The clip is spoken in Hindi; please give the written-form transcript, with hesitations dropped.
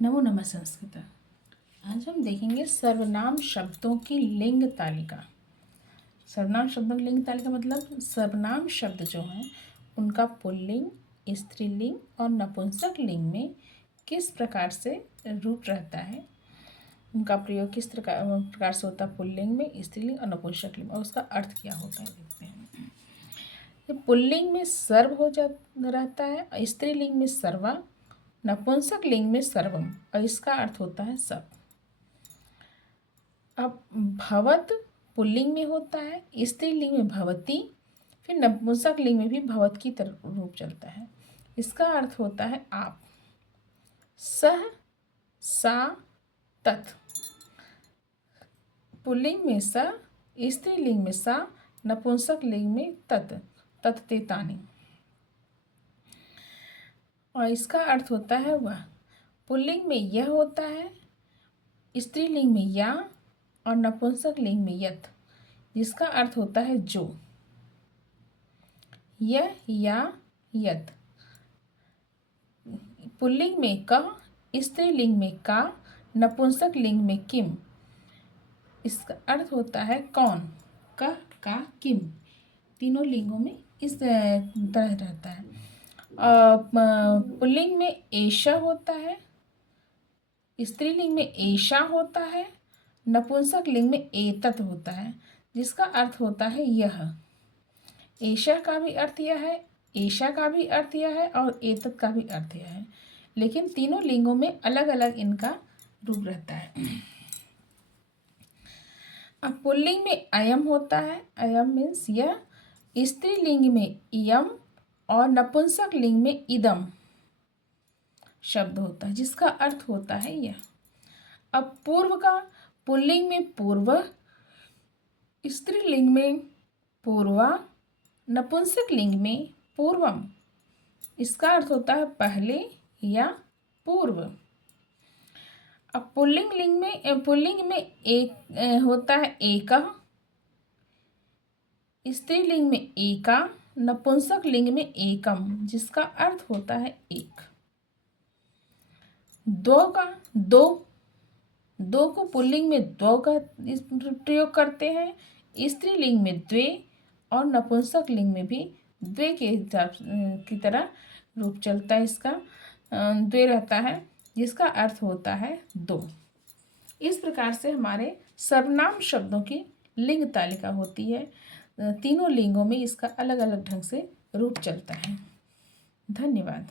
नमो नमः संस्कृत। आज हम देखेंगे सर्वनाम शब्दों की लिंग तालिका। सर्वनाम शब्दों की लिंग तालिका मतलब सर्वनाम शब्द जो हैं उनका पुल्लिंग, स्त्रीलिंग और नपुंसक लिंग में किस प्रकार से रूप रहता है, उनका प्रयोग किस प्रकार से होता है पुल्लिंग में, स्त्रीलिंग और नपुंसक लिंग, और उसका अर्थ क्या होता है देखते हैं। ये पुल्लिंग में सर्व हो जा रहता है, स्त्रीलिंग में सर्वा, नपुंसक लिंग में सर्वम, और इसका अर्थ होता है सब। अब भवत पुल्लिंग में होता है, स्त्रीलिंग में भवती, फिर नपुंसक लिंग में भी भवत की तरह रूप चलता है। इसका अर्थ होता है आप। सह, सा, तत्। पुल्लिंग में स, स्त्रीलिंग में सा, नपुंसक लिंग में तत्, तत्ते तानि। और इसका अर्थ होता है वह। पुल्लिंग में यह होता है, स्त्रीलिंग में या और नपुंसक लिंग में यत, जिसका अर्थ होता है जो। यह या यत। पुल्लिंग में कह, स्त्रीलिंग में का, नपुंसक लिंग में किम, इसका अर्थ होता है कौन। कह, का, किम तीनों लिंगों में इस तरह रहता है। पुल्लिंग में एषा होता है, स्त्रीलिंग में एषा होता है, नपुंसक लिंग में एतत् होता है, जिसका अर्थ होता है यह। एषा का भी अर्थ यह है, एषा का भी अर्थ यह है और एतत् का भी अर्थ यह है, लेकिन तीनों लिंगों में अलग अलग इनका रूप रहता है। अब पुल्लिंग में अयम होता है, अयम मीन्स यह, स्त्रीलिंग में इयम और नपुंसक लिंग में इदम शब्द होता है, जिसका अर्थ होता है यह। अब पूर्व का, पुल्लिंग में पूर्व, स्त्रीलिंग में पूर्वा, नपुंसक लिंग में पूर्वम, इसका अर्थ होता है पहले या पूर्व। अब पुल्लिंग में एक होता है एका, स्त्रीलिंग में एका, नपुंसक लिंग में एकम, जिसका अर्थ होता है एक। दो को पुल्लिंग में दो का प्रयोग करते हैं, स्त्रीलिंग में द्वे और नपुंसक लिंग में भी द्वे के हिसाब की तरह रूप चलता है, इसका द्वे रहता है, जिसका अर्थ होता है दो। इस प्रकार से हमारे सर्वनाम शब्दों की लिंग तालिका होती है। तीनों लिंगों में इसका अलग अलग ढंग से रूप चलता है। धन्यवाद।